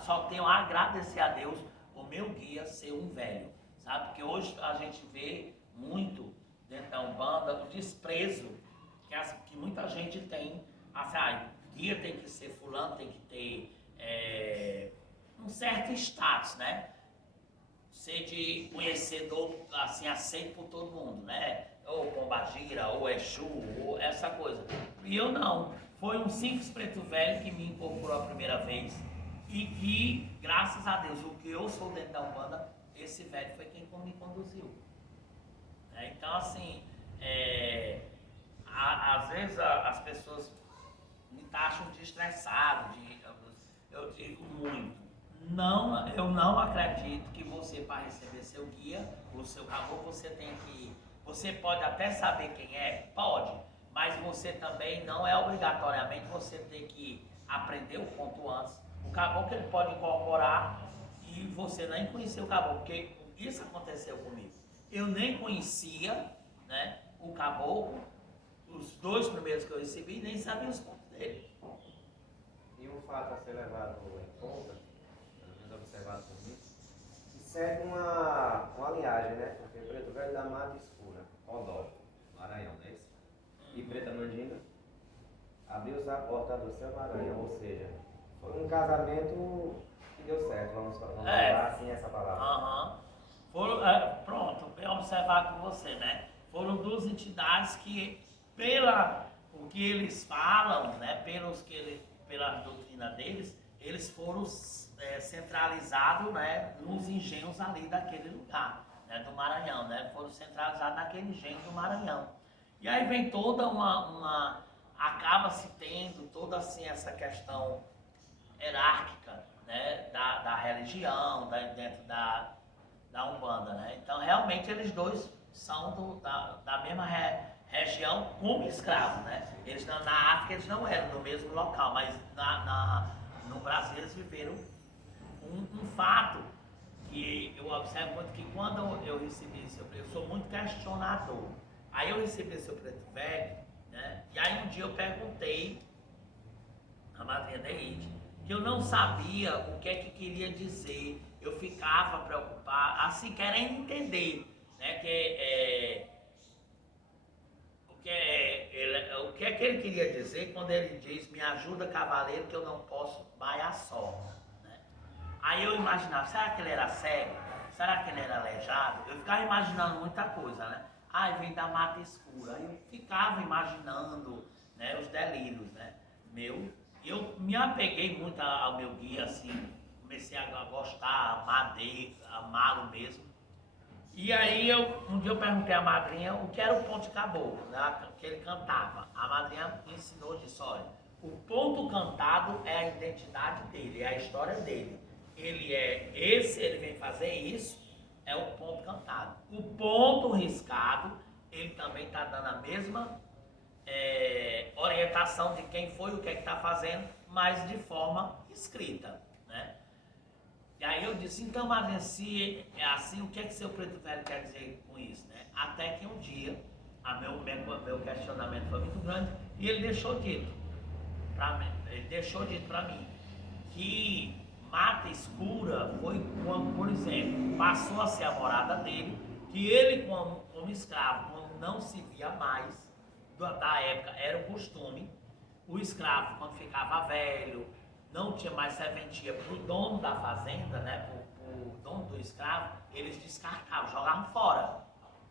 só tenho a agradecer a Deus o meu guia ser um velho, sabe? Porque hoje a gente vê muito dentro da Umbanda o desprezo que muita gente tem. Assim, guia tem que ser fulano, tem que ter um certo status, né? Ser de conhecedor, assim, aceito por todo mundo, né? Ou Pombagira, ou Exu, ou essa coisa. E eu não. Foi um simples preto velho que me incorporou a primeira vez. E que, graças a Deus, o que eu sou dentro da Umbanda, esse velho foi quem me conduziu. Então, assim, às vezes as pessoas me taxam de estressado, eu digo muito. Não, eu não acredito que você, para receber seu guia, o seu caboclo, você pode até saber quem é, pode, mas você também não é obrigatoriamente você ter que aprender o ponto antes. O caboclo ele pode incorporar e você nem conhecer o caboclo, porque isso aconteceu comigo. Eu nem conhecia, né, o caboclo, os dois primeiros que eu recebi, nem sabia os pontos dele. E um fato a ser levado em conta, pelo menos observado por mim, que segue uma linhagem, né? Porque preto velho da mata escura, Odó, Maranhão, não é isso? E preta mandinga, abriu-se a porta do seu Maranhão, ou seja, foi um casamento que deu certo, vamos falar assim essa palavra. Pronto, bem observado por você, né? Foram duas entidades que, pela o que eles falam, né? Pela doutrina deles, eles foram centralizados, né? Nos engenhos ali daquele lugar, né? Do Maranhão, né? Foram centralizados naquele engenho do Maranhão. E aí vem toda acaba-se tendo toda assim essa questão hierárquica, né? Da religião, dentro da Umbanda, né? Então, realmente, eles dois são da mesma região como escravos, né? Eles na África eles não eram no mesmo local, mas no Brasil eles viveram um fato que eu observo muito, que quando eu recebi eu sou muito questionador. Aí eu recebi seu preto velho, né? E aí um dia eu perguntei à madrinha Neide, que eu não sabia o que é que queria dizer. Eu ficava preocupado, assim, querendo entender né? O que é que ele queria dizer quando ele diz: me ajuda, cavaleiro, que eu não posso baiar só, né? Aí eu imaginava, será que ele era cego? Será que ele era aleijado? Eu ficava imaginando muita coisa, né? Aí vem da mata escura. Aí eu ficava imaginando, né, os delírios, né? Eu me apeguei muito ao meu guia, assim, comecei a gostar, amar dele, amá-lo mesmo. E aí um dia eu perguntei à madrinha o que era o ponto de caboclo, né, que ele cantava. A madrinha me ensinou disso, olha, o ponto cantado é a identidade dele, é a história dele. Ele vem fazer isso, é o ponto cantado. O ponto riscado, ele também está dando a mesma orientação de quem foi, o que é que está fazendo, mas de forma escrita, né? E aí eu disse, então, madrinha, se é assim, o que é que seu preto velho quer dizer com isso, né? Até que um dia, meu questionamento foi muito grande e ele deixou dito para mim que mata escura foi quando, por exemplo, passou a ser a morada dele, que ele como escravo, quando não se via mais, da época era o costume, o escravo quando ficava velho, não tinha mais serventia para o dono da fazenda, né, para o dono do escravo, eles descartavam, jogavam fora,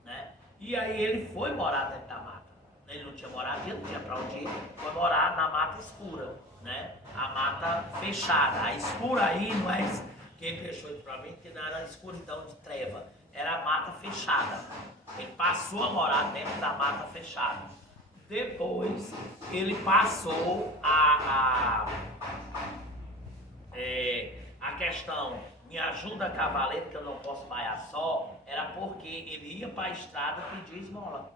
né? E aí ele foi morar dentro da mata. Ele não tinha moradia, não tinha para onde ir, foi morar na mata escura, né? A mata fechada. A escura aí não é que ele deixou isso para mim, que não era escuridão de treva, era a mata fechada. Ele passou a morar dentro da mata fechada. Depois ele passou a questão, me ajuda, cavaleiro, que eu não posso baiar só, era porque ele ia para a estrada pedir esmola.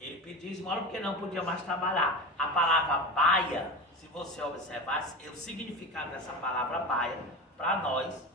Ele pedia esmola porque não podia mais trabalhar. A palavra baia, se você observasse, o significado dessa palavra baia, para nós,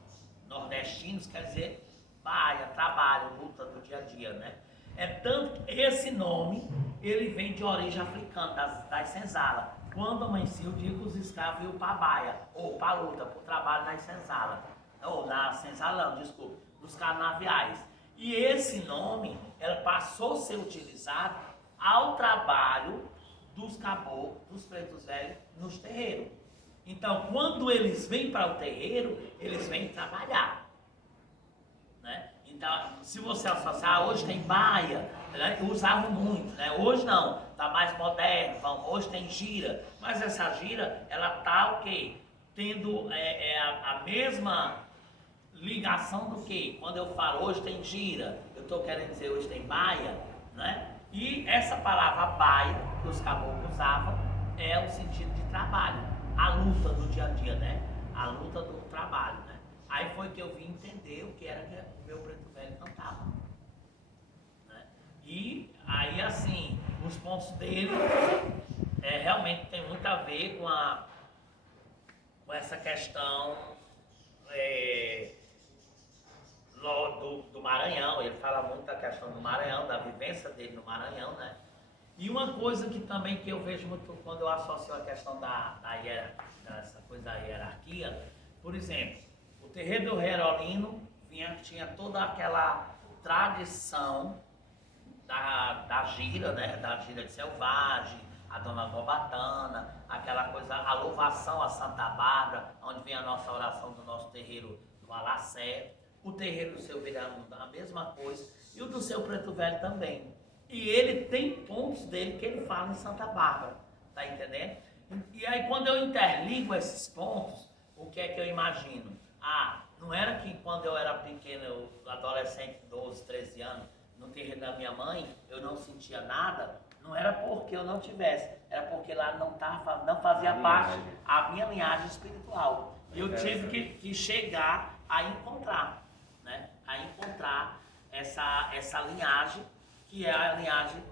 nordestinos, quer dizer baia, trabalho, luta do dia a dia, né? É tanto que esse nome, ele vem de origem africana, das senzalas. Quando amanhecia o dia que os escravos iam para a baia, ou para a luta, para o trabalho nas senzalas, ou na senzalão, desculpa, nos canaviais. E esse nome, ela passou a ser utilizado ao trabalho dos caboclos, dos pretos velhos, nos terreiros. Então, quando eles vêm para o terreiro, eles vêm trabalhar, né? Então, se você associar, hoje tem baia, né? Usavam muito, né? Hoje não, está mais moderno, hoje tem gira, mas essa gira, ela está o quê? Tendo a mesma ligação do que? Quando eu falo hoje tem gira, eu estou querendo dizer hoje tem baia, né? E essa palavra baia, que os caboclos usavam, é o sentido de trabalho, a luta do dia a dia, né? A luta do trabalho, né? Aí foi que eu vim entender o que era que o meu preto velho cantava, né? E aí, assim, os pontos dele realmente tem muito a ver com essa questão do Maranhão. Ele fala muito da questão do Maranhão, da vivência dele no Maranhão, né? E uma coisa que também que eu vejo muito quando eu associo a questão dessa coisa da hierarquia, por exemplo, o terreiro do Herolino tinha toda aquela tradição da gira, né? Da gira de selvagem, a Dona Bobatana, aquela coisa, a louvação a Santa Bárbara, onde vem a nossa oração do nosso terreiro do Alacé. O terreiro do seu Viramundo, a mesma coisa, e o do seu Preto Velho também. E ele tem pontos dele que ele fala em Santa Bárbara, tá entendendo? E aí quando eu interligo esses pontos, o que é que eu imagino? Não era que quando eu era pequeno, eu, adolescente, 12, 13 anos, no terreiro da minha mãe, eu não sentia nada, não era porque eu não tivesse, era porque lá não fazia parte a minha linhagem espiritual. E eu tive que chegar a encontrar, né? A encontrar essa linhagem, que é a linhagem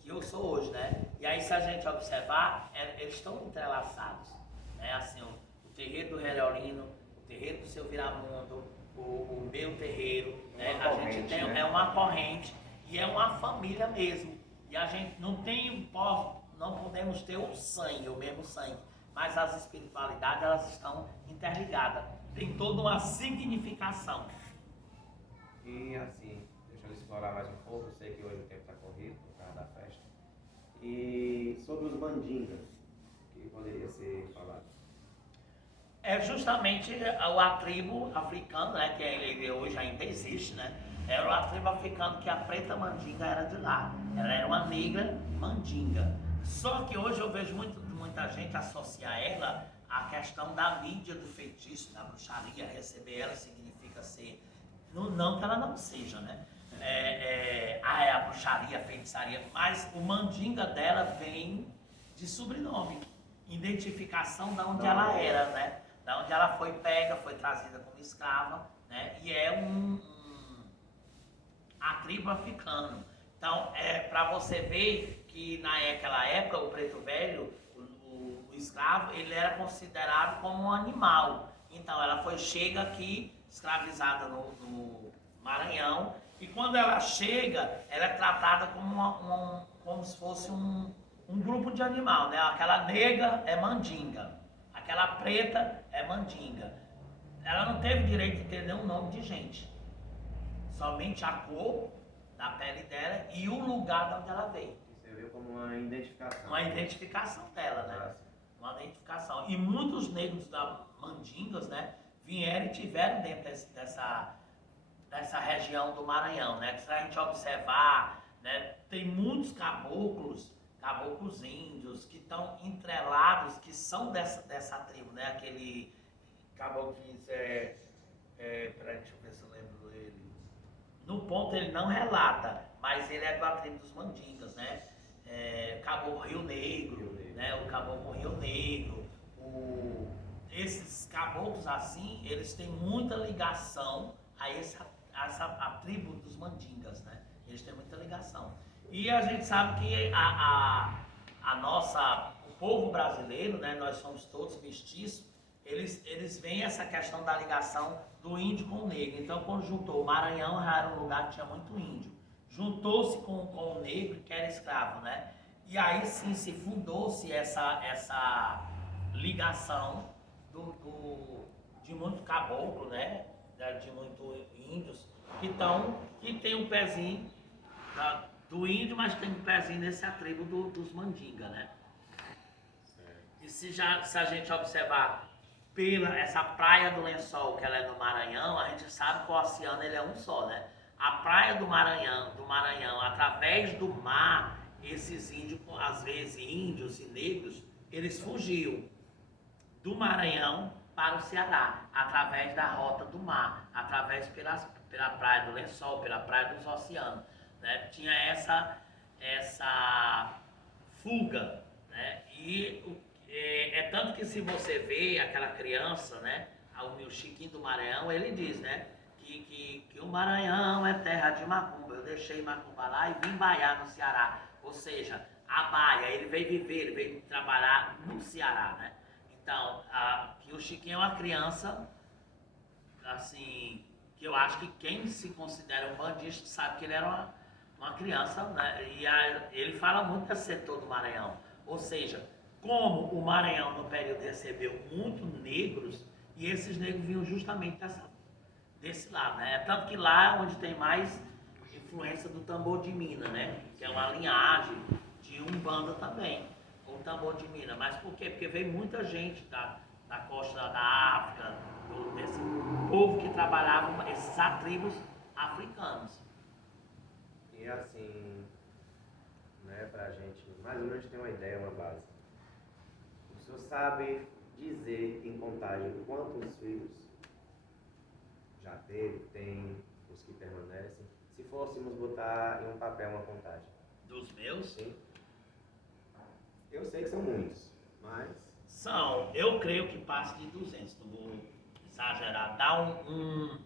que eu sou hoje, né? E aí, se a gente observar, eles estão entrelaçados, né? Assim, o terreiro do Herolino, o terreiro do seu Viramundo, o meu terreiro, né? A gente tem, né? É uma corrente e é uma família mesmo. E a gente não podemos ter o sangue, o mesmo sangue, mas as espiritualidades, elas estão interligadas. Tem toda uma significação. E assim, deixa ele explorar mais um pouco. Eu sei que hoje o tempo está corrido por causa da festa. E sobre os mandingas, que poderia ser falado. É justamente a tribo africana, né, que ele hoje ainda existe, né? Era uma tribo africana que a preta mandinga era de lá. Ela era uma negra mandinga. Só que hoje eu vejo muita gente associar ela à questão da mídia do feitiço, da bruxaria. Receber ela significa ser. Não que ela não seja, né? É a bruxaria, a feitiçaria. Mas o mandinga dela vem de sobrenome. Identificação de onde ela era, né? Da onde ela foi pega, foi trazida como escrava, né? E é a tribo africana. Então, para você ver que naquela época, o preto velho, o escravo, ele era considerado como um animal. Então, ela chega aqui, escravizada no Maranhão, e quando ela chega, ela é tratada como se fosse um grupo de animal, né? Aquela negra é mandinga, aquela preta é mandinga. Ela não teve direito de ter nenhum nome de gente. Somente a cor da pele dela e o lugar de onde ela veio. Você viu como uma identificação. Uma identificação dela, né? Uma identificação. E muitos negros da mandingas, né, vieram e tiveram dentro dessa região do Maranhão, né? Se a gente observar, né, tem muitos caboclos índios que estão entrelados, que são dessa tribo, né? Aquele caboclo peraí, deixa eu ver se eu lembro dele. No ponto ele não relata, mas ele é da tribo dos mandingas, né? Caboclo Rio Negro, né? O caboclo Rio Negro. Esses caboclos assim, eles têm muita ligação a tribo dos mandingas, né? Eles têm muita ligação. E a gente sabe que o povo brasileiro, né? Nós somos todos mestiços. Eles veem essa questão da ligação do índio com o negro. Então, quando juntou o Maranhão, já era um lugar que tinha muito índio. Juntou-se com o negro, que era escravo, né? E aí sim se fundou-se essa ligação de muito caboclo, né? De muito índios, que tem um pezinho do índio, mas tem um pezinho nessa tribo dos mandinga, né? E se a gente observar essa praia do Lençol, que ela é no Maranhão, a gente sabe que o oceano ele é um só, né? A praia do Maranhão, através do mar, esses índios, às vezes índios e negros, eles fugiam do Maranhão para o Ceará, através da rota do mar, através pela praia do Lençol, pela praia dos oceanos, né? Tinha essa fuga, né? E tanto que se você vê aquela criança, né, o Chiquinho do Maranhão, ele diz, né, que o Maranhão é terra de macumba. Eu deixei macumba lá e vim baiar no Ceará. Ou seja, a baia, ele veio trabalhar no Ceará, né? Então, que o Chiquinho é uma criança, assim, que eu acho que quem se considera um bandista sabe que ele era uma criança, né? E ele fala muito desse setor do Maranhão. Ou seja, como o Maranhão no período recebeu muito negros, e esses negros vinham justamente desse lado, né? Tanto que lá é onde tem mais influência do tambor de Minas, né? Que é uma linhagem de Umbanda também, o tambor de Minas. Mas por quê? Porque veio muita gente da costa da África, desse povo que trabalhava, esses tribos africanos. E assim, né, pra gente mais ou menos ter uma ideia, uma base. O senhor sabe dizer em Contagem quantos filhos já teve, tem, os que permanecem? Se fôssemos botar em um papel uma contagem. Dos meus? Sim. Eu sei que são muitos, mas... Eu creio que passa de 200, não vou exagerar. Dá um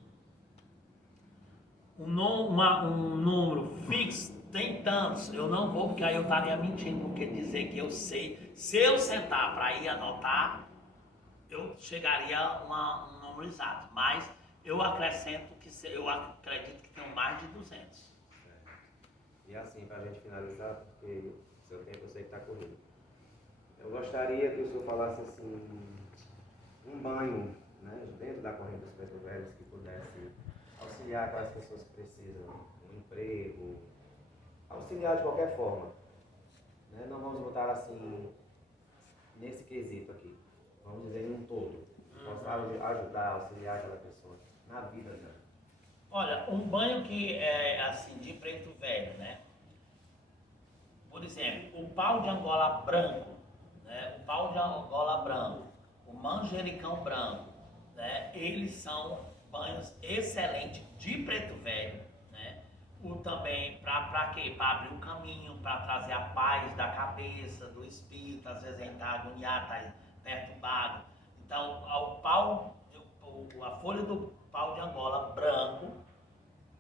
número fixo, tem tantos, eu não vou, porque aí eu estaria mentindo, porque dizer que eu sei, se eu sentar para ir anotar, eu chegaria a um número exato, mas eu acrescento eu acredito que tem mais de 200. E assim, para a gente finalizar, porque seu tempo eu sei que está corrido, eu gostaria que o senhor falasse assim, um banho, né, dentro da corrente dos preto velhos, que pudesse auxiliar aquelas pessoas que precisam, emprego, auxiliar de qualquer forma. Né? Não vamos botar assim, nesse quesito aqui. Vamos dizer em um todo. Possa ajudar, auxiliar aquela pessoa na vida dela. Olha, um banho que é assim, de preto velho, né? Por exemplo, o pau de Angola branco, né? O pau de Angola branco, o manjericão branco, né? Eles são banhos excelentes de preto velho, né? O também para quê? Para abrir o caminho, para trazer a paz da cabeça, do espírito, às vezes a gente está agoniado, está perturbado. Então, a folha do pau de Angola branco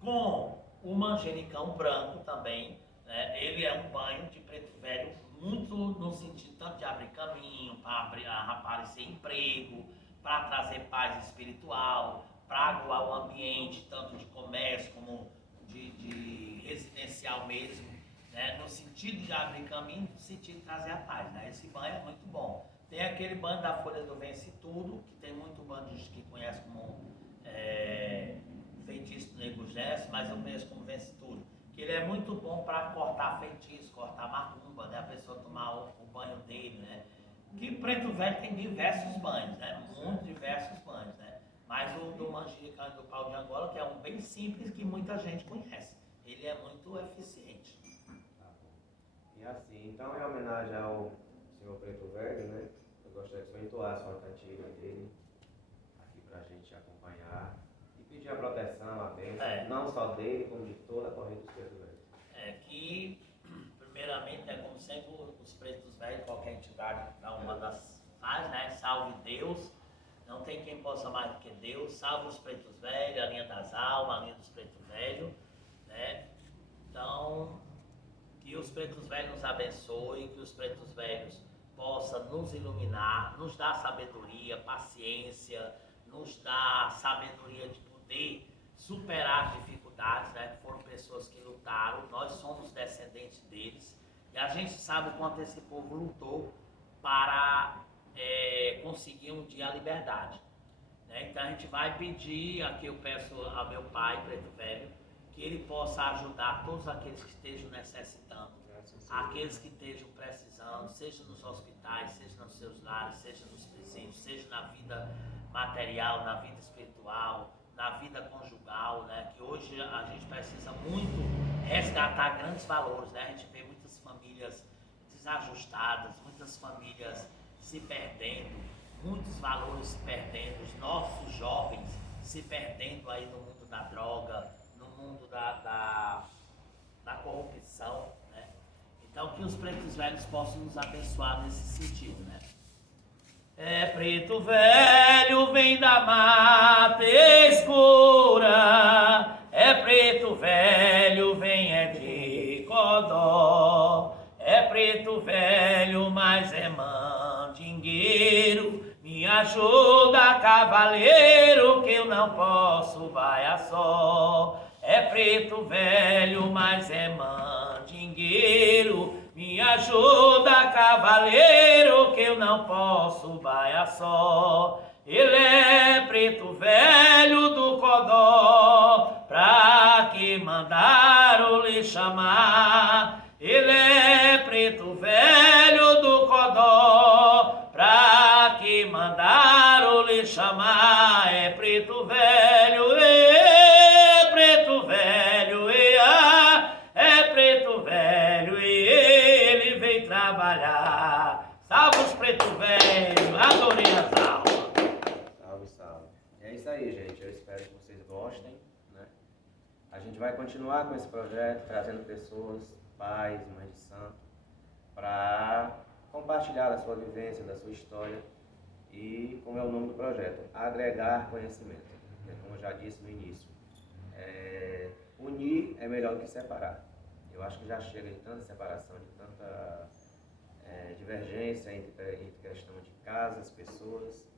com o manjericão branco também, né? Ele é um banho de preto velho muito no sentido tanto de abrir caminho, para aparecer emprego, para trazer paz espiritual, para aguar o ambiente, tanto de comércio como de residencial mesmo, né? No sentido de abrir caminho, no sentido de trazer a paz, né? Esse banho é muito bom. Tem aquele banho da folha do Vence Tudo, que tem muito banho que conhece como feitiço do Nego Gesso, mas eu conheço como Vence Tudo. Que ele é muito bom para cortar feitiço, cortar macumba, né? A pessoa tomar o banho dele, né? Que Preto Velho tem diversos banhos, né? Muito diversos banhos, né? Mas o do manjericão e do pau de Angola, que é um bem simples que muita gente conhece. Ele é muito eficiente. Tá bom. E assim, então em homenagem ao senhor Preto Velho, né? Eu gostaria que o senhor entoasse uma cantiga dele aqui pra gente acompanhar e pedir a proteção, a bênção, não só dele, como de toda a corrente dos Pretos Velhos. Que, primeiramente, né, como sempre, os Pretos Velhos, qualquer entidade, uma das faz, né? Salve Deus, não tem quem possa mais do que Deus, salve os Pretos Velhos, a linha das almas, a linha dos Pretos Velhos, né? Então, que os Pretos Velhos nos abençoem, que os Pretos Velhos possam nos iluminar, nos dar sabedoria, paciência, nos dar sabedoria de poder superar as dificuldades, né? Foram pessoas que lutaram, nós somos descendentes deles, e a gente sabe o quanto esse povo lutou para conseguir um dia a liberdade, né? Então a gente vai pedir, aqui eu peço ao meu pai, Preto Velho, que ele possa ajudar todos aqueles que estejam necessitando, aqueles que estejam precisando, seja nos hospitais, seja nos seus lares, seja nos presídios, seja na vida material, na vida espiritual, na vida conjugal, né? Que hoje a gente precisa muito resgatar grandes valores, né? A gente vê muitas famílias desajustadas, muitas famílias se perdendo, muitos valores se perdendo, os nossos jovens se perdendo aí no mundo da droga, no mundo da corrupção, né? Então que os Pretos Velhos possam nos abençoar nesse sentido, né? Preto velho vem da mata escura, preto velho vem de Codó, preto velho, mas mandingueiro, me ajuda cavaleiro, que eu não posso vai só. Preto velho, mas mandingueiro, me ajuda cavaleiro, que eu não posso baia só. Ele é preto velho do Codó, pra que mandaram lhe chamar. Ele é preto velho do Codó, pra que mandaram lhe chamar. Preto velho, preto velho, preto velho, ele vem trabalhar. Salve os Preto Velho, adorei as almas. Salve, salve. É isso aí, gente. Eu espero que vocês gostem, né? A gente vai continuar com esse projeto, trazendo pessoas, pais, mães de santo, para compartilhar da sua vivência, da sua história e, como é o nome do projeto, agregar conhecimento. Como eu já disse no início, unir é melhor do que separar. Eu acho que já chega de tanta separação, de tanta divergência entre questão de casas, pessoas.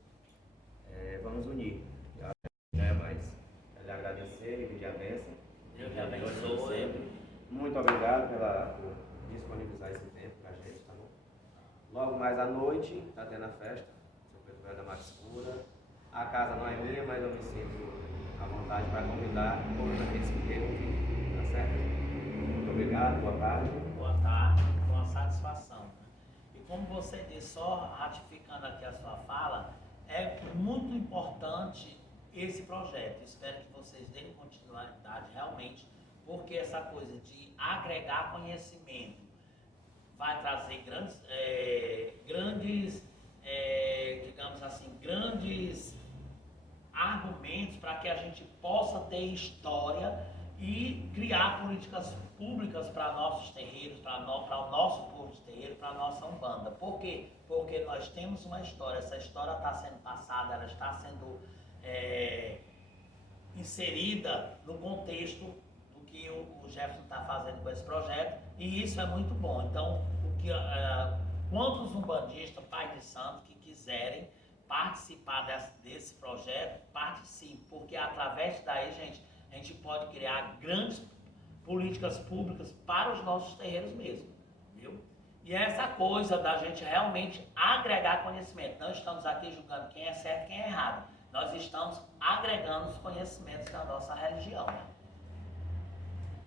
Vamos unir. Já é mais. Eu lhe agradecer e pedir a bênção. Deus te abençoe. Muito obrigado por disponibilizar esse tempo pra gente, tá bom? Logo mais à noite, tá tendo a festa, São Preto Velho da Mata Escura. A casa não é minha, mas eu me sinto à vontade para convidar todos aqueles que queiram vir. Tá certo? Muito obrigado, boa tarde. Boa tarde, com a satisfação. E como você disse, só ratificando aqui a sua fala, é muito importante esse projeto. Espero que vocês deem continuidade realmente, porque essa coisa de agregar conhecimento vai trazer digamos assim, grandes argumentos para que a gente possa ter história e criar políticas públicas para nossos terreiros, para o nosso povo de terreiro, para a nossa Umbanda. Por quê? Porque nós temos uma história, essa história está sendo passada, ela está sendo inserida no contexto do que o Jefferson está fazendo com esse projeto, e isso é muito bom. Então, quantos umbandistas, pai de santo, que quiserem participar desse projeto, participe, porque através daí, gente, a gente pode criar grandes políticas públicas para os nossos terreiros mesmo, viu? E é essa coisa da gente realmente agregar conhecimento. Não estamos aqui julgando quem é certo e quem é errado. Nós estamos agregando os conhecimentos da nossa religião.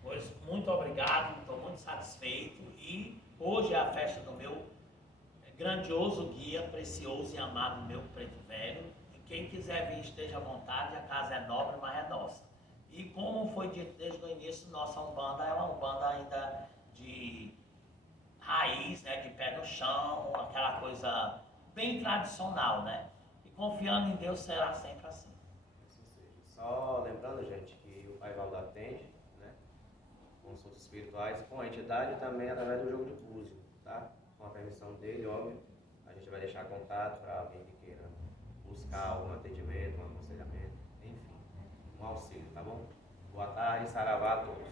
Pois, muito obrigado, estou muito satisfeito. E hoje é a festa do meu grandioso guia, precioso e amado meu preto velho. E quem quiser vir, esteja à vontade, a casa é nobre, mas é nossa. E como foi dito desde o início, nossa Umbanda é uma Umbanda ainda de raiz, né, de pé no chão, aquela coisa bem tradicional, né? E confiando em Deus será sempre assim. Só lembrando, gente, que o Pai Valdo atende, né? Consultas espirituais com a entidade também através do jogo de búzio, tá? Com a permissão dele, óbvio. A gente vai deixar contato para alguém que queira buscar algum atendimento, um aconselhamento, enfim, um auxílio, tá bom? Boa tarde, saravá a todos.